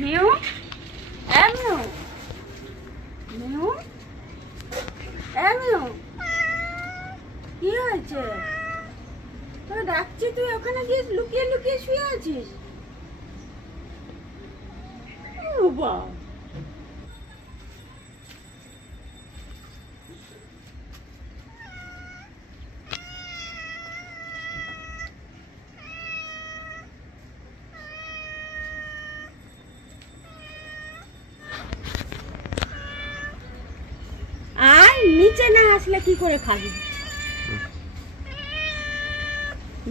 Mu mu mu mu কি হয়েছে? তোর ডাকছি, তুই ওখানে গিয়ে লুকিয়ে লুকিয়ে শুয়ে আছিস। বাবা আর নিচে না আসলে কি করে খাবি?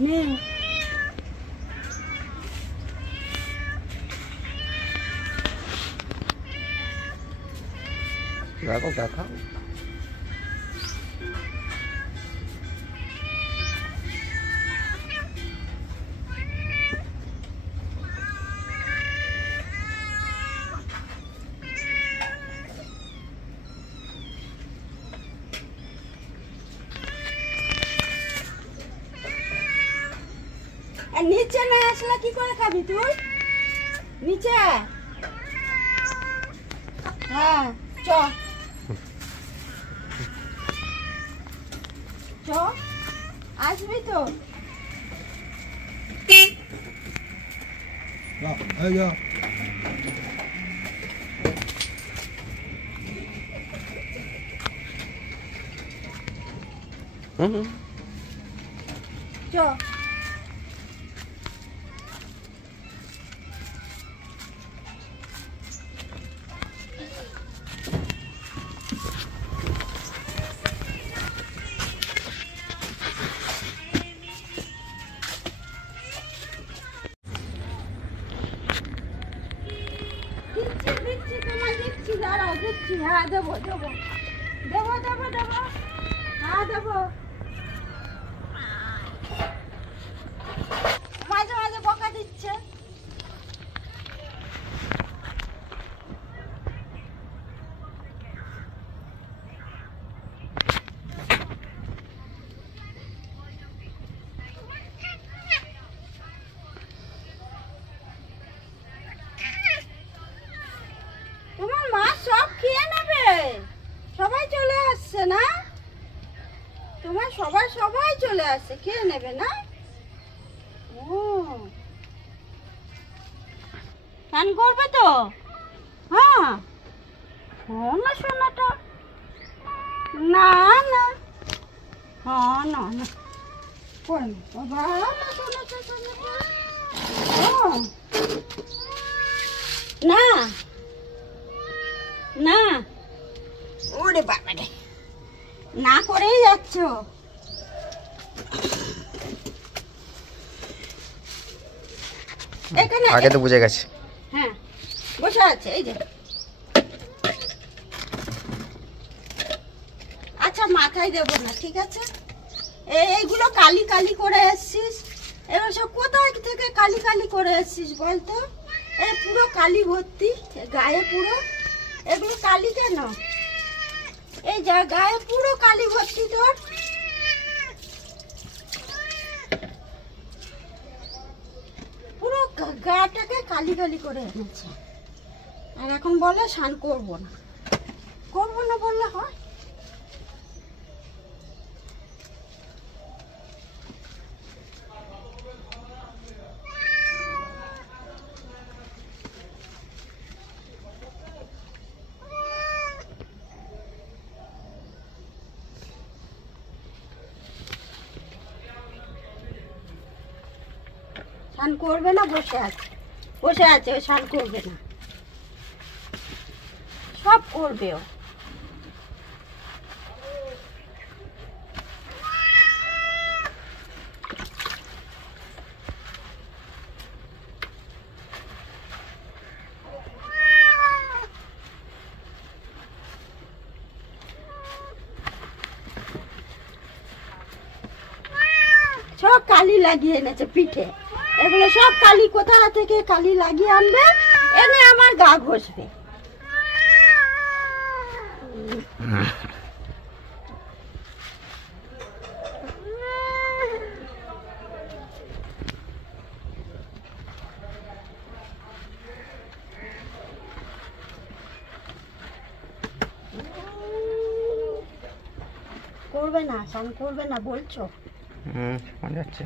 নে দেখো দেখা আর নিচে না আসলে কি করে খাবি তুই? নিচে হ্যাঁ চ চ আসবি তো? চ দিচ্ছি তোমায় দিচ্ছি, দাঁড়াও দিচ্ছি। হ্যাঁ দেবো দেবো দেবো দেবো দেবো হ্যাঁ দেবো। মাঝে মাঝে বকা দিচ্ছে। তোমার মা সব খেয়ে নেবে, সবাই চলে আসছে না? তোমার সবাই সবাই চলে আসছে, খেয়ে নেবে না? ও স্নান করবে তো? হ্যাঁ না সোনাটা, না না হ্যাঁ না না কই না বাবা, না সোনাটা সোনাটা না না। ওরে বাবা রে, না করেই যাচ্ছ। এখানে আগে তো বুঝে গেছে। হ্যাঁ বসে আছে এই যে। আচ্ছা মাথায় দেবো না, ঠিক আছে? এইগুলো কালি কালি করে এসছিস, এবার সব কোথায় থেকে কালি কালি করে এসছিস বলতো? এই পুরো কালি ভর্তি গায়ে, পুরো এগুলো কালি কেন? এই যা গায়ে পুরো কালি ভর্তি তোর। পুরো গাটাকে কালি কালি করে এনেছে, আর এখন বলে স্নান করবো না, করবো না বললে হয়? স্নান করবে না, বসে আছে বসে আছে, ও স্নান করবে না, সব করবে ও। সব কালি লাগিয়ে এনেছে পিঠে, এগুলো সব কালি কোথা থেকে কালি লাগিয়ে আনবে, এনে আমার গা ঘষবে। স্নান করবে না বলছো? মনে যাচ্ছে।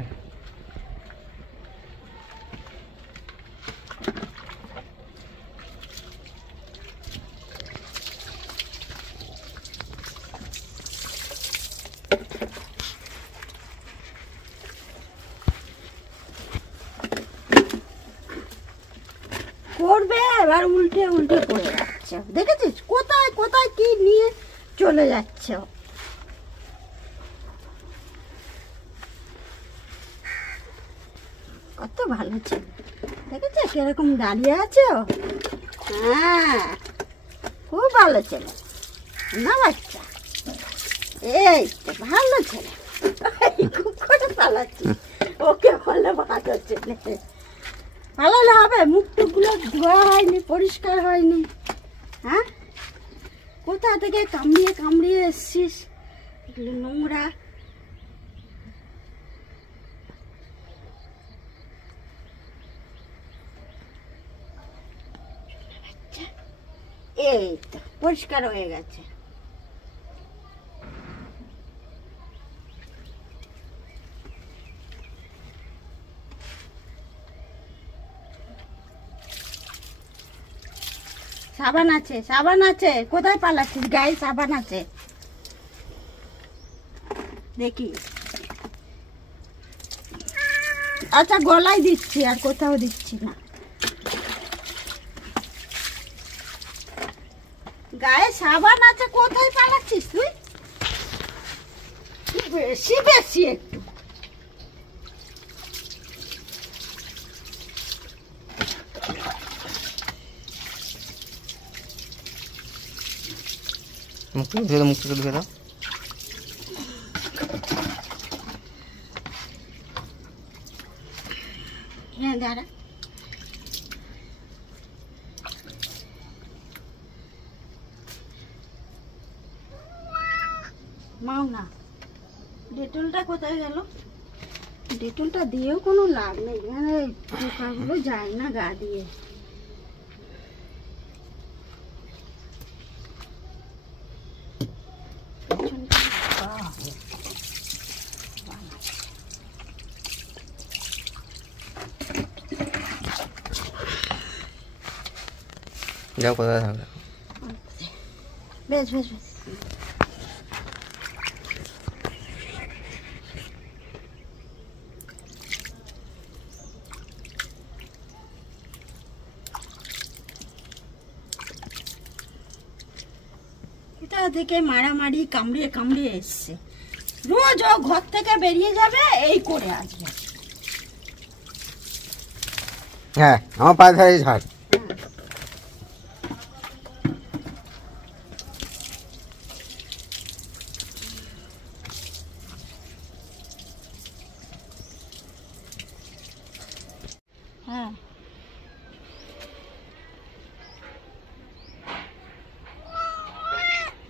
করবে এবার উল্টে উল্টে পড়ে যাচ্ছে, দেখেছিস কোথায় কোথায় কি নিয়ে চলে যাচ্ছে। কত ভালো ছেলে, দেখেছো কিরকম দাঁড়িয়ে আছে। হ্যাঁ খুব ভালো ছেলে না বাচ্চা, এই তো ভালো ছেলে। খুব করে পালাচ্ছি, ওকে বলে ভালো ছেলে। পালালে হবে? মুখ টুকগুলো ধোয়া হয়নি, পরিষ্কার হয়নি। হ্যাঁ কোথা থেকে কামড়িয়ে কামড়িয়ে এসছিস, এগুলো নোংরা। এই তো পরিষ্কার হয়ে গেছে। সাবান আছে, সাবান আছে, কোথায় পালাচ্ছিস? গায়ে সাবান আছে দেখি। আচ্ছা গলায় দিচ্ছি, আর কোথাও দিচ্ছি না। গায়ে সাবান আছে, কোথায় পালাচ্ছিস তুই? বেশি বেশি একটু। মুখটা ধুয়ে দাও, মুখটা ধুয়ে দাও। হ্যাঁ দাঁড়া, মাও না। ডেটলটা কোথায় গেল? ডেটলটা দিয়েও কোনো লাভ নেই, মানে পোকাগুলো যায় না গা দিয়ে। যাও কোথায় থাকবে। বেশ বেশ বেশ। কোথা থেকে মারামারি কামড়িয়ে কামড়িয়ে এসছে। রোজ ও ঘর থেকে বেরিয়ে যাবে, এই করে আসবে। হ্যাঁ আমার পায়ে ধারে ঝাড়। হ্যাঁ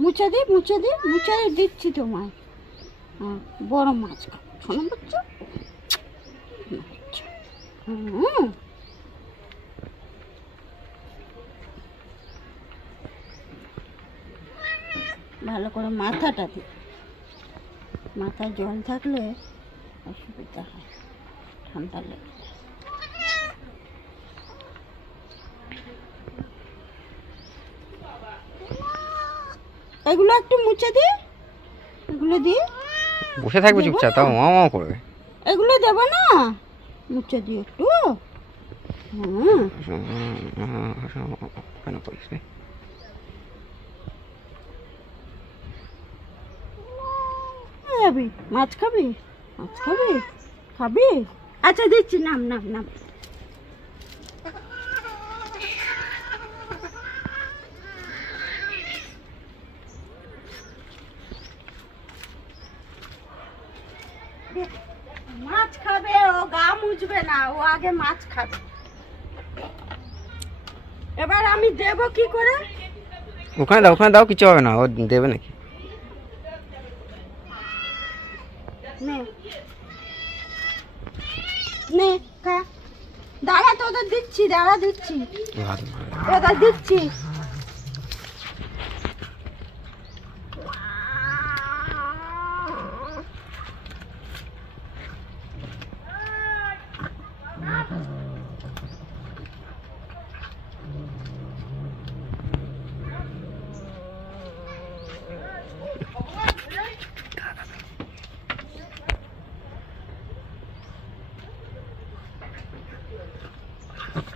মুছে দি, মুছে দি, মুছে দিচ্ছি তোমায়। হ্যাঁ বড় মাছ খাবো, শোনো বাচ্চা। ভালো করে মাথাটা দি, মাথায় জল থাকলে অসুবিধা হয়, ঠান্ডা লেগে যায়। এগুলো একটু মুছে দি, এগুলো দি। বসে থাকবে চুপচাপ, তাও মা মা করবে। এগুলো দেবো না, মুছে দি একটু। কেন করিস রে? যাবি মাছ খাবি? মাছ খাবি? খাবি? আচ্ছা দিচ্ছি, নাম নাম নাম। মাছ খাবে, ও গা মুছবে না, ও আগে মাছ খাবে। এবার আমি দেব কি করে? ওখানে দাও, ওখানে দাও, কিছু হবে না, ও দেবে নাকি? নে নে খা। দাঁড়া তোদের দিচ্ছি, দাঁড়া দিচ্ছি, ওদের দিচ্ছি।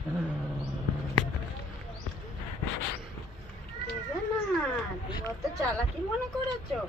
দেবে না, তুমি অত চালাকি মনে করেছো?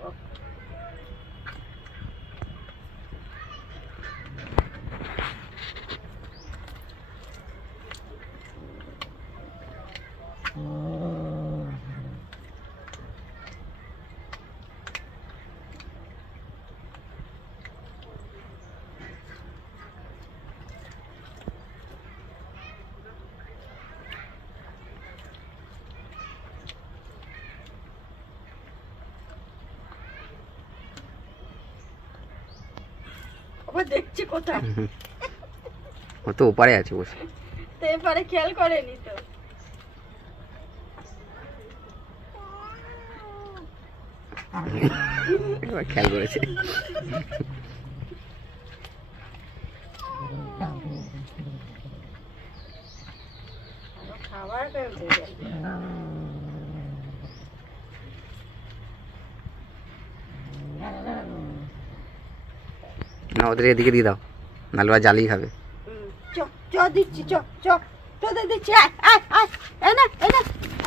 আবার দেখছি কোথায়, ও তো ওপারে আছে বসে। তো এবারে খেয়াল করেনি তো। এবার খেয়াল করেছে। খাবার দেবে। না, ওদের এদিকে দিয়ে দাও, নাহলে ওরা জ্বালিয়ে খাবে। চ চ দিচ্ছি, চ চ তোদের দিচ্ছি। আয় আয় আয়, এনে এনে,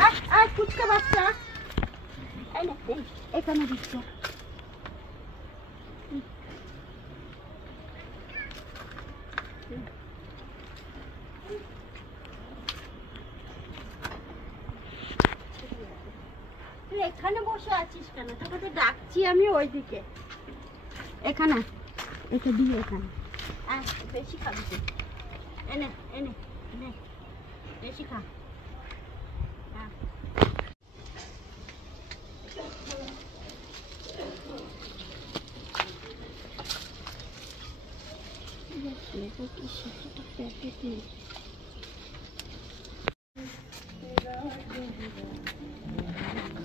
আয় আয় ফুচকা বাচ্চা, এনে এখানে দিচ্ছি। তুই এখানে বসে আছিস কেন? তোকে তো ডাকছি আমি ওইদিকে। এখানে এটা দিয়ে এখানে বেশি খাবি তুই। এনে এনে এনে বেশি খা।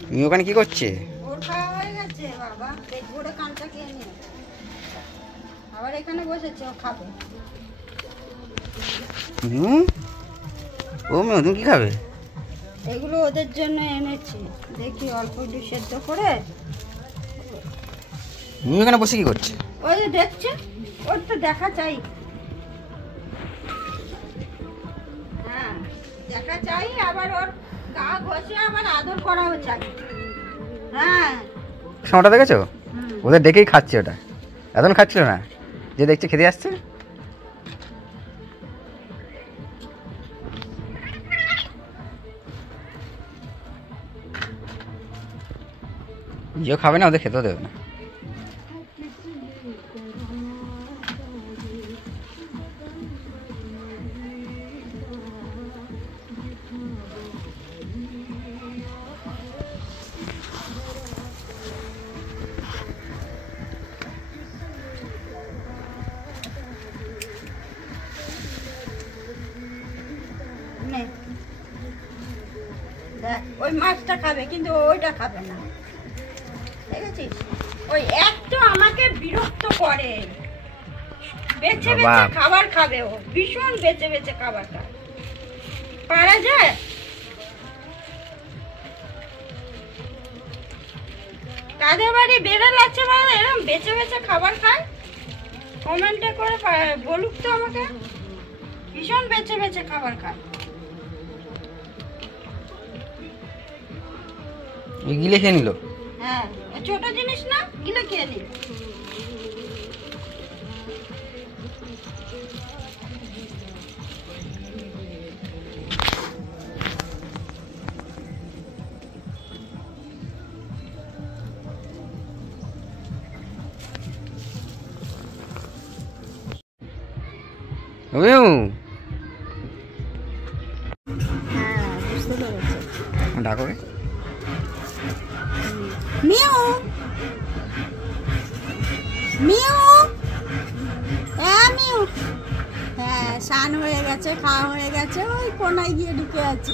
তুমি ওখানে কি করছে? ওর খাওয়া হয়ে গেছে বাবা, দেখবো ওটা কানটা খেয়ে নিয়ে আবার এখানে বসেছে, ও খাবে। ও মেয়ে, তুমি কি খাবে? এগুলো ওদের জন্য এনেছি, দেখি অল্প একটু সেদ্ধ করে। তুমি এখানে বসে কি করছে? ওই যে দেখছে, ওর তো দেখা চাই। হ্যাঁ দেখা চাই, আবার ওর গা ঘষে আবার আদর করাও চাই। হ্যাঁ সময়টা দেখেছো? ওদের দেখেই খাচ্ছে ওটা, এখন খাচ্ছিল না, যে দেখছে খেতে আসছে। যে খাবে না, ওদের খেতেও দেবে না। নে, দেখ ওই মাছটা খাবে কিন্তু ওইটা খাবে না, দেখেছিস? ওই একটু আমাকে বিরক্ত করে, বেছে বেছে বাবা। খাবার খাবে ও, ভীষণ বেছে বেছে খাবার খায়। পারা যায়? কাদের বাড়ি বেড়াল আছে বলে এরকম বেছে বেছে খাবার খায়? কমেন্টে করে বলুক তো আমাকে। ভীষণ বেছে বেছে খাবার খায়। গিলে খেয়ে নিল। হ্যাঁ ছোট জিনিস না, গিলে খেয়ে নি। হ্যাঁ, বুঝতে পেরেছি। ডাকো। মিউ মিউ, হ্যাঁ মিউ, হ্যাঁ স্নান হয়ে গেছে, খাওয়া হয়ে গেছে, ওই কোনায় গিয়ে ঢুকে আছে।